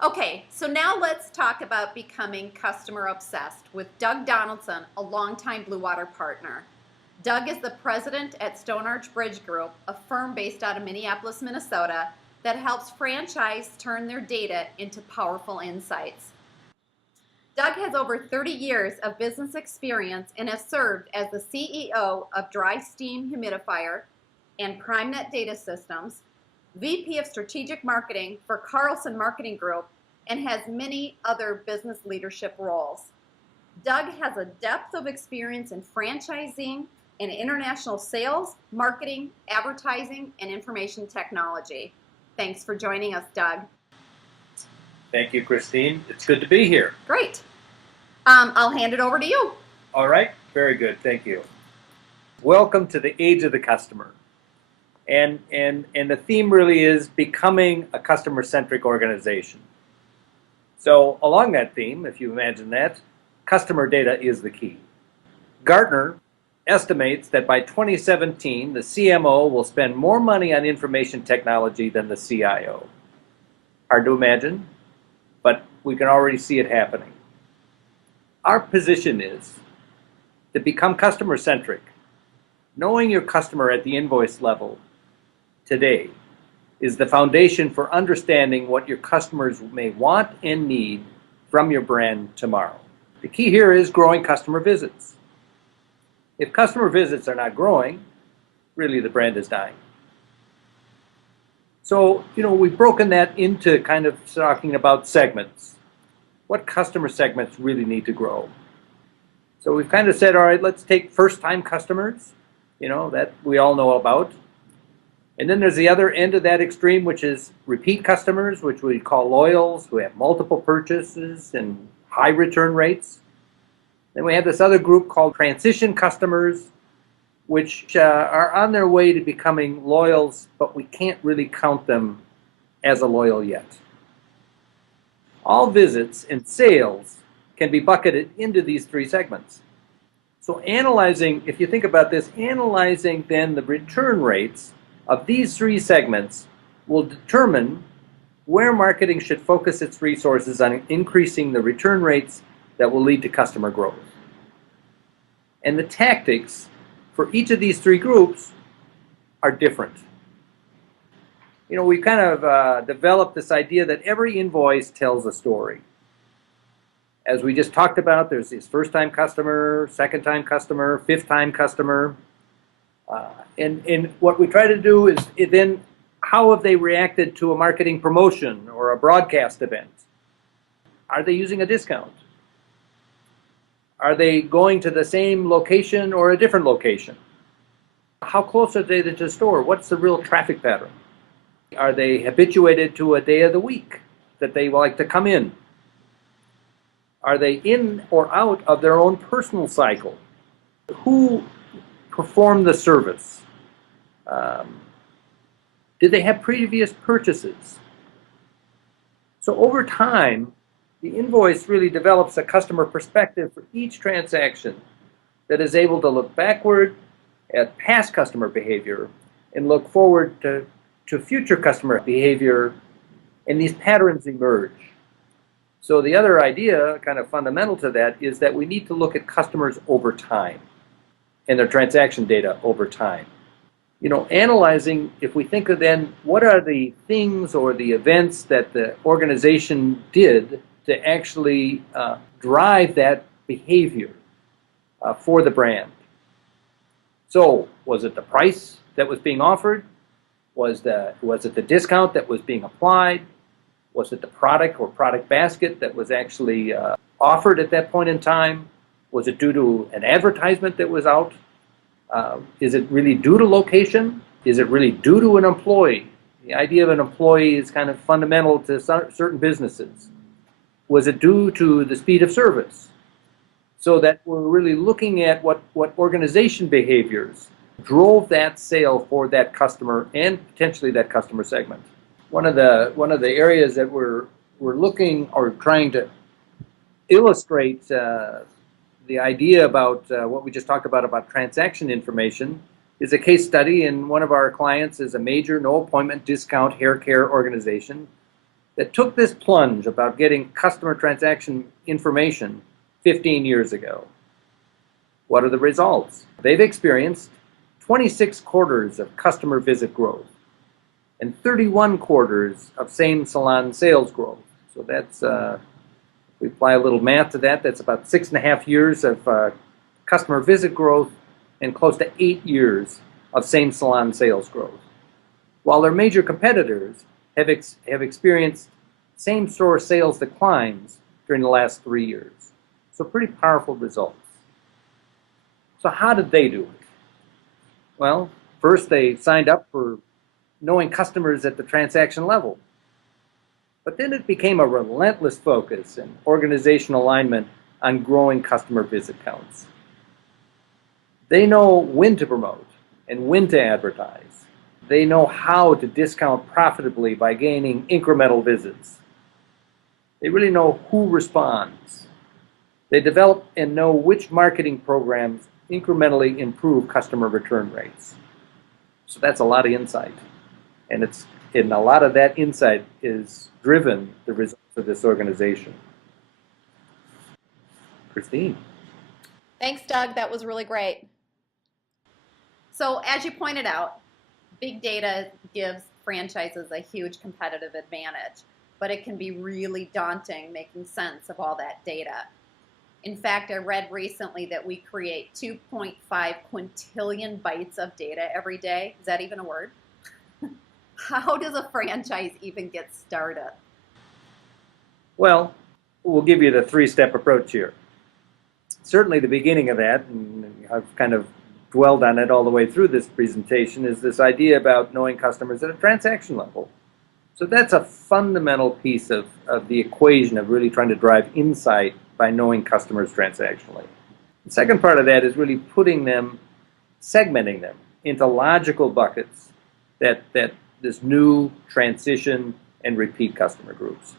Okay, so now let's talk about becoming customer obsessed with Doug Donaldson, a longtime Bluewater partner. Doug is the president at Stone Arch Bridge Group, a firm based out of Minneapolis, Minnesota, that helps franchise turn their data into powerful insights. Doug has over 30 years of business experience and has served as the CEO of Dry Steam Humidifier and PrimeNet Data Systems, VP of Strategic Marketing for Carlson Marketing Group, and has many other business leadership roles. Doug has a depth of experience in franchising and international sales, marketing, advertising, and information technology. Thanks for joining us, Doug. Thank you, Christine. It's good to be here. Great. I'll hand it over to you. All right. Very good. Thank you. Welcome to the age of the customer. And the theme really is becoming a customer-centric organization. So along that theme, if you imagine that, customer data is the key. Gartner estimates that by 2017, the CMO will spend more money on information technology than the CIO. Hard to imagine, but we can already see it happening. Our position is to become customer-centric. Knowing your customer at the invoice level today is the foundation for understanding what your customers may want and need from your brand tomorrow. The key here is growing customer visits. If customer visits are not growing, really the brand is dying. So, we've broken that into kind of talking about segments. What customer segments really need to grow? So we've kind of said, all right, let's take first-time customers, that we all know about. And then there's the other end of that extreme, which is repeat customers, which we call loyals, who have multiple purchases and high return rates. Then we have this other group called transition customers, which are on their way to becoming loyals, but we can't really count them as a loyal yet. All visits and sales can be bucketed into these three segments. So analyzing, if you think about this, analyzing then the return rates of these three segments will determine where marketing should focus its resources on increasing the return rates that will lead to customer growth. And the tactics for each of these three groups are different. We kind of developed this idea that every invoice tells a story. As we just talked about, there's this first-time customer, second-time customer, fifth-time customer. And what we try to do is then, how have they reacted to a marketing promotion or a broadcast event? Are they using a discount? Are they going to the same location or a different location? How close are they to the store? What's the real traffic pattern? Are they habituated to a day of the week that they like to come in? Are they in or out of their own personal cycle? Who performed the service? Did they have previous purchases? So over time, the invoice really develops a customer perspective for each transaction that is able to look backward at past customer behavior and look forward to future customer behavior, and these patterns emerge. So the other idea, kind of fundamental to that, is that we need to look at customers over time and their transaction data over time. Analyzing, if we think of then, what are the things or the events that the organization did to actually drive that behavior for the brand. So was it the price that was being offered? Was it the discount that was being applied? Was it the product or product basket that was actually offered at that point in time? Was it due to an advertisement that was out? Is it really due to location? Is it really due to an employee? The idea of an employee is kind of fundamental to certain businesses. Was it due to the speed of service? So that we're really looking at what organization behaviors drove that sale for that customer and potentially that customer segment. One of the areas that we're looking or trying to illustrate the idea about what we just talked about transaction information is a case study, and one of our clients is a major no-appointment discount hair care organization. that took this plunge about getting customer transaction information 15 years ago. What are the results? They've experienced 26 quarters of customer visit growth and 31 quarters of same salon sales growth. So that's, if we apply a little math to that, that's about 6.5 years of customer visit growth and close to 8 years of same salon sales growth. While their major competitors have experienced same-store sales declines during the last 3 years. So pretty powerful results. So how did they do it? Well, first they signed up for knowing customers at the transaction level. But then it became a relentless focus and organizational alignment on growing customer visit counts. They know when to promote and when to advertise. They know how to discount profitably by gaining incremental visits. They really know who responds. They develop and know which marketing programs incrementally improve customer return rates. So that's a lot of insight. And a lot of that insight is driven the results of this organization. Christine. Thanks, Doug. That was really great. So as you pointed out, big data gives franchises a huge competitive advantage, but it can be really daunting making sense of all that data. In fact, I read recently that we create 2.5 quintillion bytes of data every day. Is that even a word? How does a franchise even get started? Well, we'll give you the three-step approach here. Certainly the beginning of that, and I've kind of dwelled on it all the way through this presentation, is this idea about knowing customers at a transaction level. So that's a fundamental piece of the equation of really trying to drive insight by knowing customers transactionally. The second part of that is really segmenting them into logical buckets that this new transition and repeat customer groups.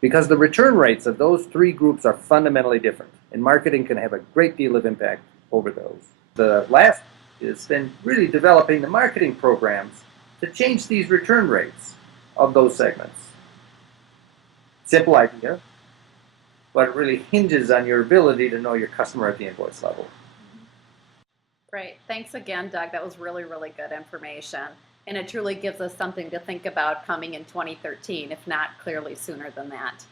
Because the return rates of those three groups are fundamentally different, and marketing can have a great deal of impact over those. The last is then really developing the marketing programs to change these return rates of those segments. Simple idea, but it really hinges on your ability to know your customer at the invoice level. Great. Thanks again, Doug. That was really, really good information. And it truly gives us something to think about coming in 2013, if not clearly sooner than that.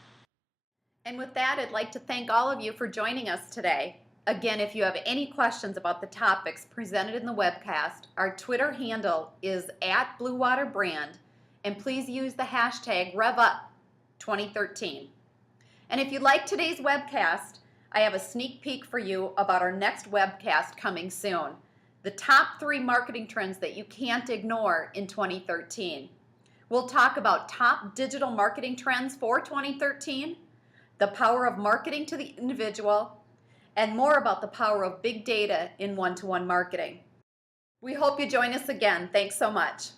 And with that, I'd like to thank all of you for joining us today. Again, if you have any questions about the topics presented in the webcast, our Twitter handle is @BluewaterBrand, and please use the hashtag RevUp2013. And if you like today's webcast, I have a sneak peek for you about our next webcast coming soon. The top 3 marketing trends that you can't ignore in 2013. We'll talk about top digital marketing trends for 2013, the power of marketing to the individual, and more about the power of big data in one-to-one marketing. We hope you join us again. Thanks so much.